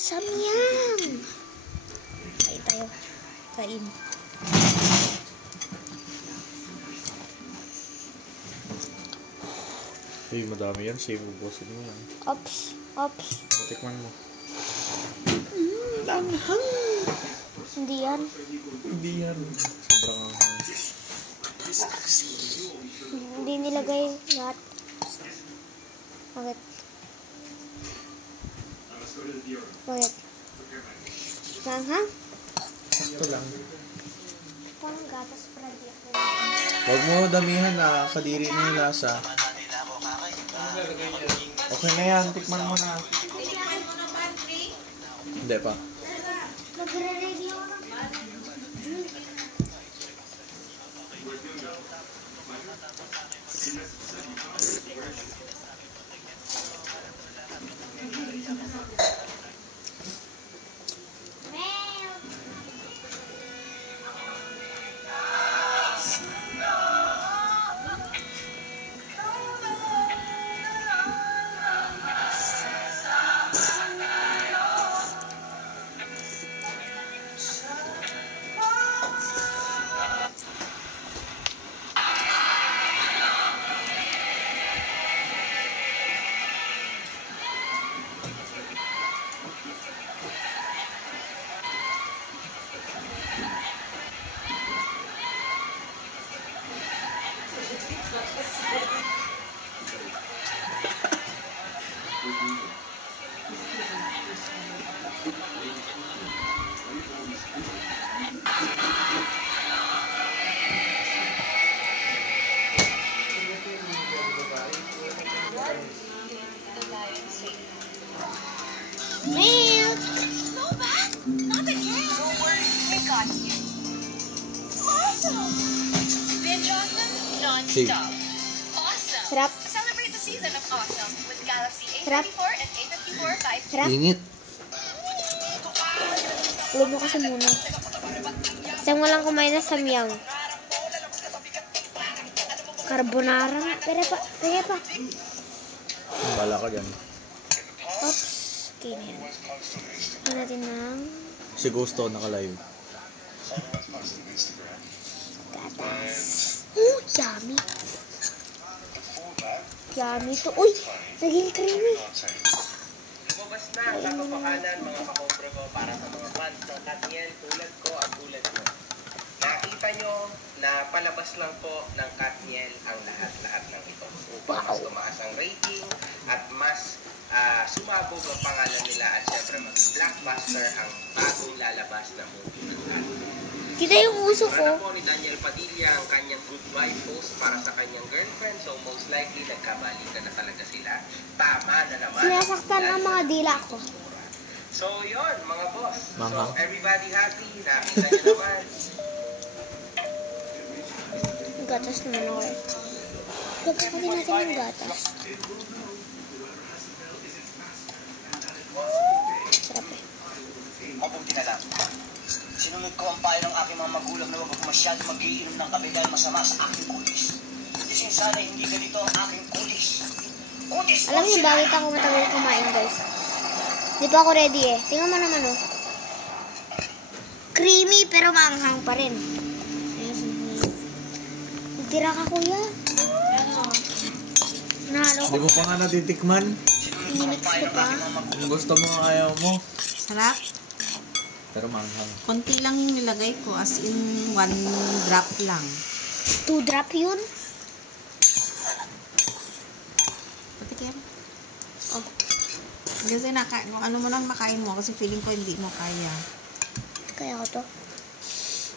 Samyang! Kain tayo. Kain. Uy, madami yan. Save ubusin mo lang. Ops. Ops. Tikman mo. Langhang! Hindi yan. Hindi yan. Sobrang anghang. Hindi nilagay lahat. Bakit? Bakit? Langhang? Sakto lang. Parang gatas pradi. Huwag mo damihan na kadiri na yung lasa. Okay na yan. Tikman mo na. Hindi pa. Magre-ready ako ng milk! No, Matt! Not again! Don't worry, we got you. Awesome! Binge awesome, non-stop. Awesome! Sarap. Celebrate the season of awesome with Galaxy Sarap. A54 and A54 5G. Sarap. Ingit. Ulo mo kasi muna. Isang walang kumain na samyang. Carbonara. Kaya pa. Kaya pa. Bala ka dyan. Oops. Okay na yan. Ito natin ng Si Gusto naka-live. gatas. Oh, yummy. Yummy to. Uy, naging creamy. Lumabas na ang kapapakanan mga kakombro ko para sa mga fans ng Katniel tulad ko at tulad mo. Nakita nyo na palabas lang po ng Katniel ang lahat-lahat ng ito upang mas tumaas ang rating at mas sumabog ang pangalan nila at syempre maging blockbuster ang bagong lalabas na movie ng Katniel. Kita yung uso Para ko. po ni Daniel Padilla ang kanyang goodbye post para sa kanyang girlfriend, so most likely nagkabalikan na talaga sila. Tama na naman. Sinasaktan ang mga dila ko. So yun mga boss. Manghang. So everybody happy, nakita nyo naman. Gatas naman ako. Gagawin natin yung gatas. Sarap eh. Mabuti na lang. Sinunod ko ang payo ng aking mga magulang na huwag ako masyadong mag-iinom ng kape dahil masama sa aking kulis. Kasi sana hindi ganito ang aking kulis. Kulis! Alam niyo bakit ako matagal kumain, guys? Di pa ako ready eh. Tingnan mo naman oh. Creamy pero maanghang pa rin. Tira ka, kuya. Nalo Hindi ko. mo pa nga natitikman. Minix ko pa. Kung gusto mo, ayaw mo. Sarap. Pero manghang. Konti lang yung nilagay ko, as in 1 drop lang. 2 drop yun? Patikim. Oh. Kasi ano mo lang makain mo, kasi feeling ko hindi mo kaya. Kaya ko to.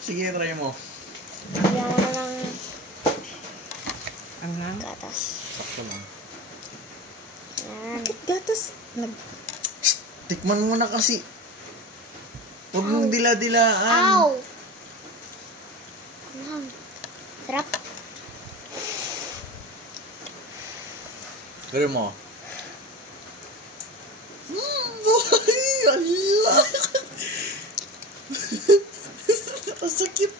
Sige, try mo. Kaya ko na ng Ano lang? gatas. Sakto lang. Yan. Gatas. Tikman mo na kasi. Huwag mong dila-dilaan. Ow! Sarap. Gawin mo. Allah! Ang sakit.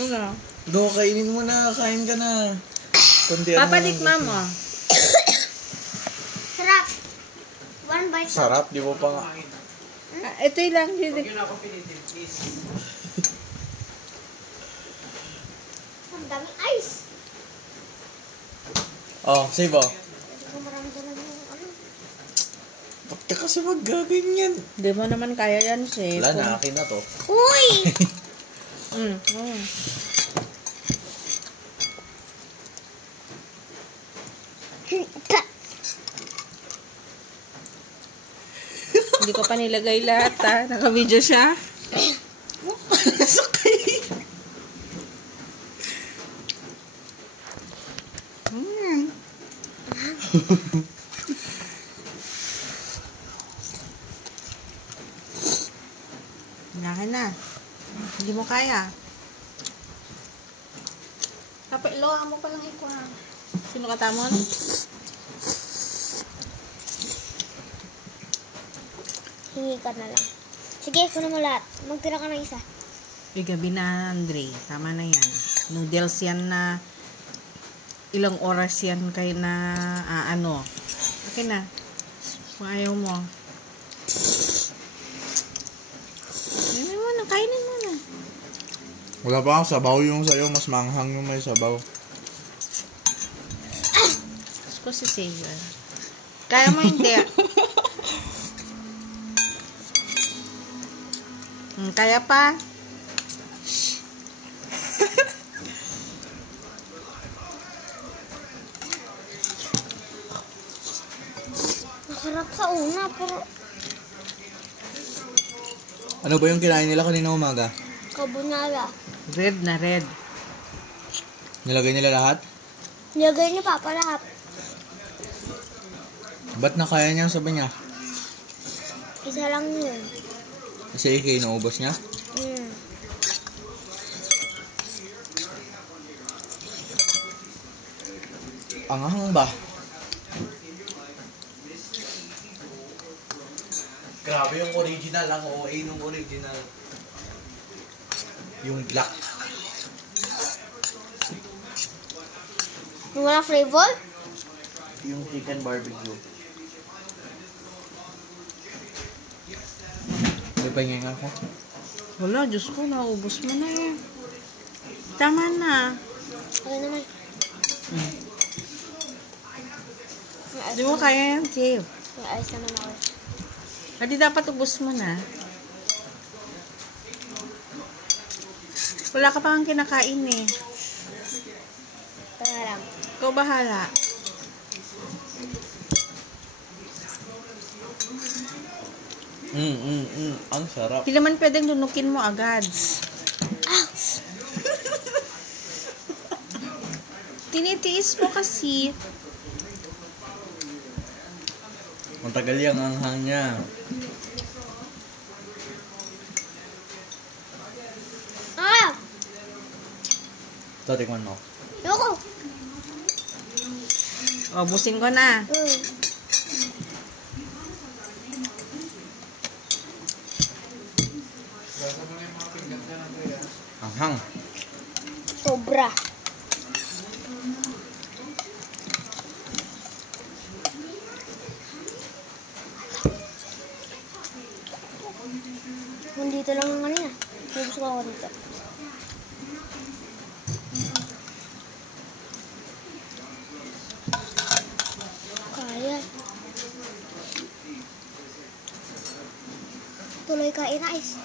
Ano? Do, kainin mo na. Kain ka na. Papatikman mo. Sarap. 1 bite. Sarap, di mo pa nga. Ito lang. Ang daming ice. Oh, save oh. Marami talaga yung ano. Ba't ka kasi maggaganyan? Hindi mo naman kaya yan, chef. Wala na, akin na to. Uy! Hindi ko pa nilagay lahat, ha. Naka-video siya. Laki na. Hindi mo kaya. Kapailoan mo palang ikuha. Sino katamon? Hingi ka na lang. Sige, kunin mo lahat. Magtira ka ng isa. Gabi na, Andre. Tama na yan. Noodles yan na ilang oras yan kayo na ano. Okay na. Kung ayaw mo. Kainin mo na. Wala pa akong sabaw yung sa'yo. Mas manghang yung may sabaw. Gusto ko si Savior. Kaya mo hindi. Kaya pa. Masarap sa una, pero Ano ba yung kinain nila kanina umaga? carbonara. Red na red. Nilagay nila lahat? Nilagay ni Papa lahat. Ba't nakaya niya ang sabi niya? Isa lang yun. Kasi ikay naubos niya? Anghang ba? Grabe yung original. Ang OA nung original. Yung black. Yung wala flavor? Yung chicken barbecue. May pahingin ako. Wala, Diyos ko, naubos mo na eh. Tama na. Okay naman. Hindi mo kaya yan, Kev. May ayos naman ako. Hindi dapat ubos mo na. Wala ka pa kang kinakain eh. Kaya lang. Ikaw bahala. Ang sarap. Hindi naman pwedeng lunukin mo agad. Tinitiis mo kasi. Matagal yung anghang niya. Ah! Ito, tikman mo. Yoko! Ubusin ko na. Anghang. Sobra. Dito lang ang kanina. Nabus ko ako dito. Kaya. Tuloy kain, Ice.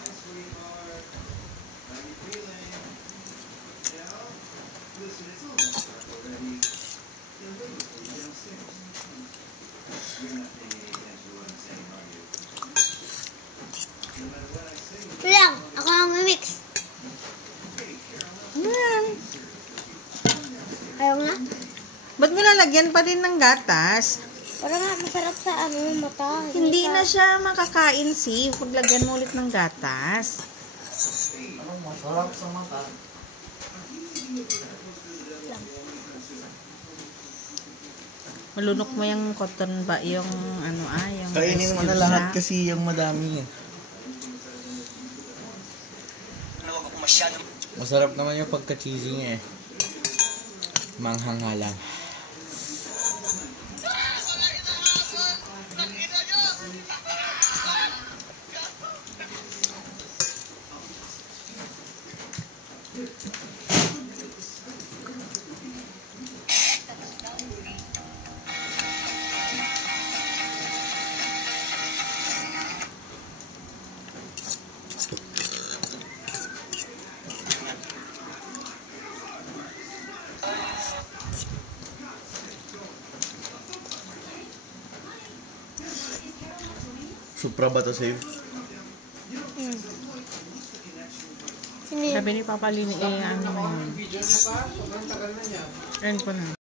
Lang, ako ang mimix. Ayaw nga. Ba't mo lalagyan pa rin ng gatas? Para nga masarap sa mata. Hindi na siya makakain, si. Paglagyan mo ulit ng gatas. Anong masarap sa mata? Malunok mo yung cotton ba? Yung ano yung... Kainin mo na lahat kasi yung madami eh. Masarap naman yung pagka-cheesy niya eh. Manghang nga lang. Supra ba to sa'yo? Hmm. Sino yun? Sabi ni Papa Lini, ano yun? End ko na.